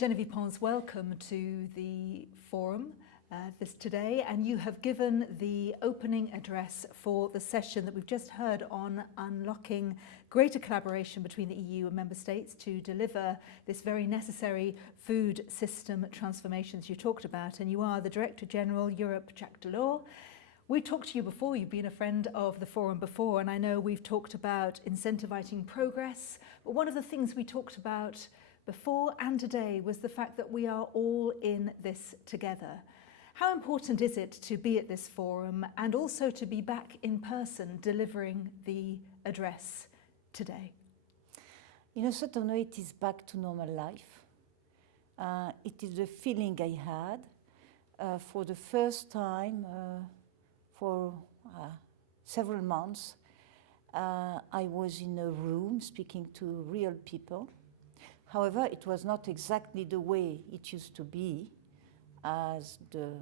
Geneviève Pons, welcome to the forum today, and you have given the opening address for the session that we've just heard on unlocking greater collaboration between the EU and member states to deliver this very necessary food system transformations you talked about. And you are the Director General Europe, Jacques Delors. We talked to you before, you've been a friend of the forum before, and I know we've talked about incentivising progress, but one of the things we talked about before and today was the fact that we are all in this together. How important is it to be at this forum and also to be back in person delivering the address today? In a certain way, it is back to normal life. It is the feeling I had for the first time for several months. I was in a room speaking to real people. However, it was not exactly the way it used to be, as the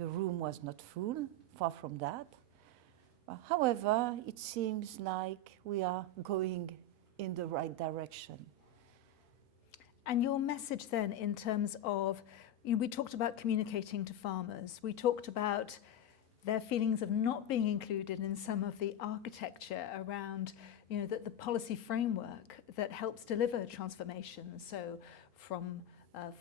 room was not full, far from that. However, it seems like we are going in the right direction. And your message then in terms of, we talked about communicating to farmers, we talked about their feelings of not being included in some of the architecture around the policy framework that helps deliver transformation. So from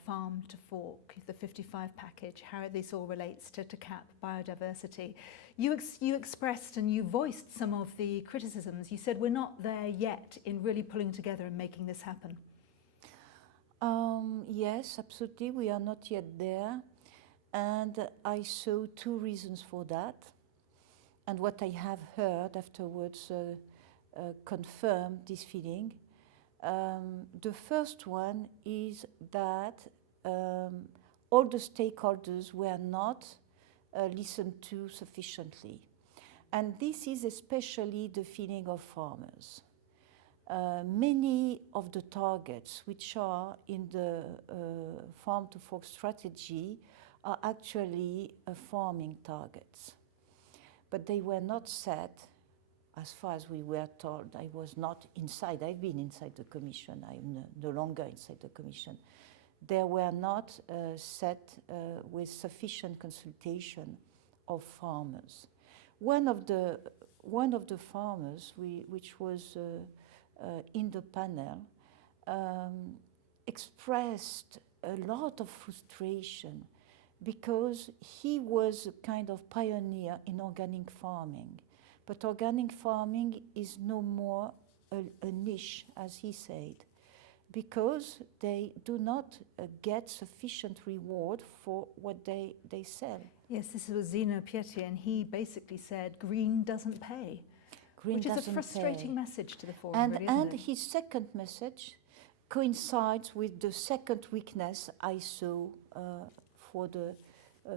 farm to fork, the 55 package, how this all relates to CAP, biodiversity. You expressed and you voiced some of the criticisms. You said we're not there yet in really pulling together and making this happen. Yes, absolutely, we are not yet there. And I saw two reasons for that. And what I have heard afterwards confirmed this feeling. The first one is that all the stakeholders were not listened to sufficiently. And this is especially the feeling of farmers. Many of the targets which are in the farm to fork strategy are actually farming targets. But they were not set, as far as we were told. I was not inside, I've been inside the Commission, I'm no longer inside the Commission. They were not set with sufficient consultation of farmers. One of the farmers, which was in the panel, expressed a lot of frustration because he was a kind of pioneer in organic farming. But organic farming is no more a niche, as he said, because they do not get sufficient reward for what they sell. Yes, this was Zeno Pietri, and he basically said, green doesn't pay, which is a frustrating message to the forum, really, isn't it? His second message coincides with the second weakness I saw for the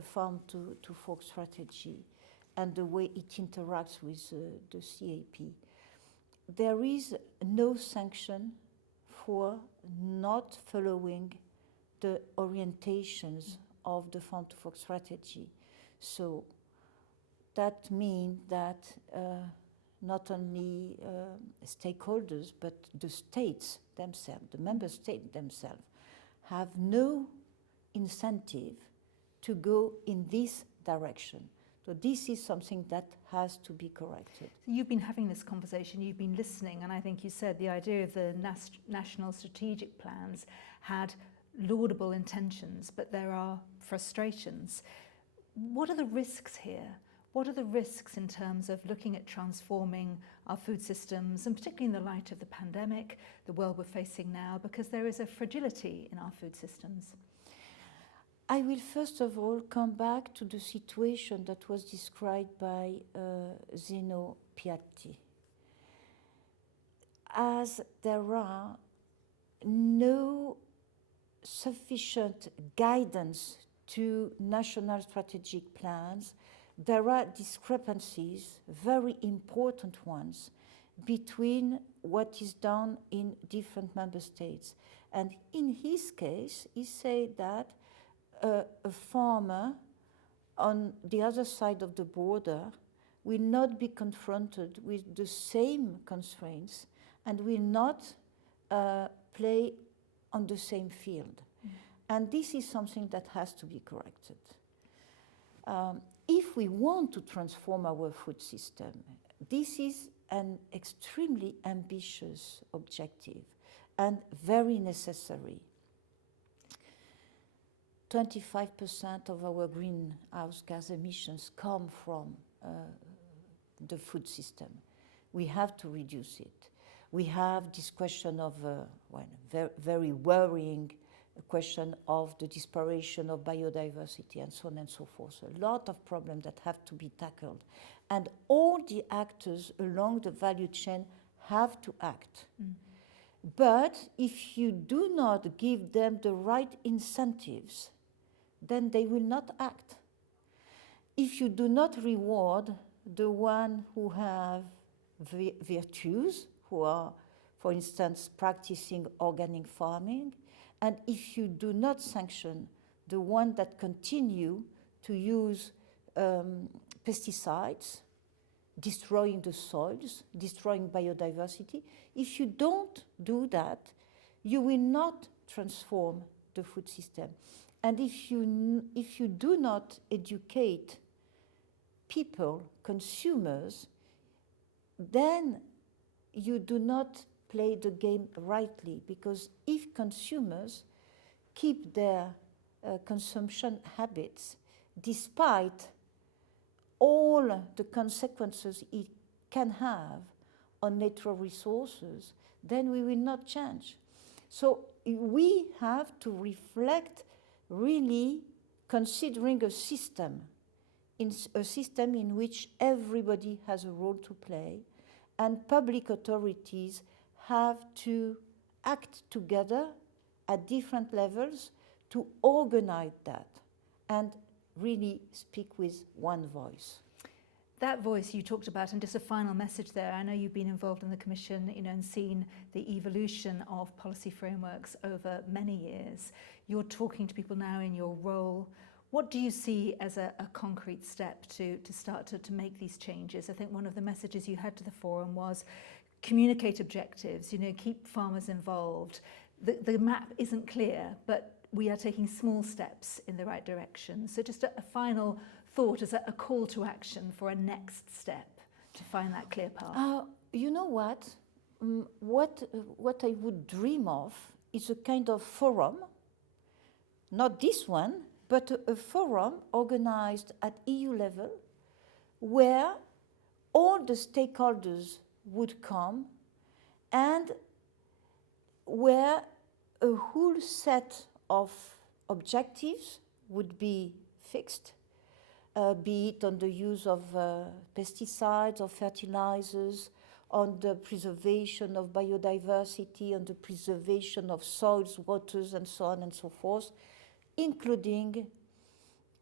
farm to fork strategy and the way it interacts with the CAP. There is no sanction for not following the orientations of the farm to fork strategy. So that means that not only stakeholders, but the states themselves, the member states themselves, have no incentive to go in this direction. So this is something that has to be corrected. So you've been having this conversation, you've been listening, and I think you said the idea of the national strategic plans had laudable intentions, but there are frustrations. What are the risks here? What are the risks in terms of looking at transforming our food systems, and particularly in the light of the pandemic, the world we're facing now, because there is a fragility in our food systems? I will first of all come back to the situation that was described by Zeno Pietri. As there are no sufficient guidance to national strategic plans, there are discrepancies, very important ones, between what is done in different member states. And in his case, he said that a farmer on the other side of the border will not be confronted with the same constraints and will not play on the same field. Mm. And this is something that has to be corrected. If we want to transform our food system, this is an extremely ambitious objective and very necessary. 25% of our greenhouse gas emissions come from the food system. We have to reduce it. We have this question of, very worrying question of the disparation of biodiversity and so on and so forth. A lot of problems that have to be tackled. And all the actors along the value chain have to act. Mm. But if you do not give them the right incentives, then they will not act. If you do not reward the one who have virtues, who are, for instance, practicing organic farming, and if you do not sanction the one that continue to use pesticides, destroying the soils, destroying biodiversity, if you don't do that, you will not transform the food system. And if you do not educate people, consumers, then you do not play the game rightly, because if consumers keep their consumption habits, despite all the consequences it can have on natural resources, then we will not change. So we have to reflect really considering a system in which everybody has a role to play, and public authorities have to act together at different levels to organize that and really speak with one voice. That voice you talked about, and just a final message there, I know you've been involved in the Commission, and seen the evolution of policy frameworks over many years. You're talking to people now in your role. What do you see as a concrete step to start to make these changes? I think one of the messages you had to the forum was communicate objectives, keep farmers involved. The map isn't clear, but we are taking small steps in the right direction. So just a final thought as a call to action for a next step to find that clear path. You know what? What I would dream of is a kind of forum, not this one, but a forum organized at EU level where all the stakeholders would come and where a whole set of objectives would be fixed, be it on the use of pesticides or fertilizers, on the preservation of biodiversity, on the preservation of soils, waters, and so on and so forth, including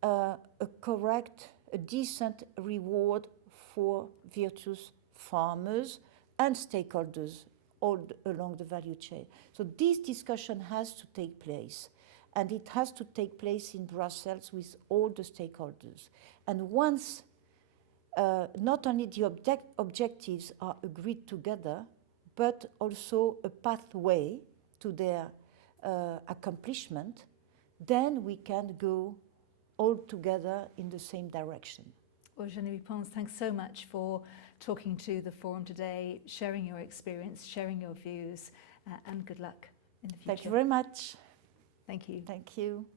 a correct, a decent reward for virtuous farmers and stakeholders all along the value chain. So this discussion has to take place, and it has to take place in Brussels with all the stakeholders. And once not only the objectives are agreed together, but also a pathway to their accomplishment, then we can go all together in the same direction. Well, Geneviève Pons, thanks so much for talking to the forum today, sharing your experience, sharing your views, and good luck in the future. Thank you very much. Thank you. Thank you.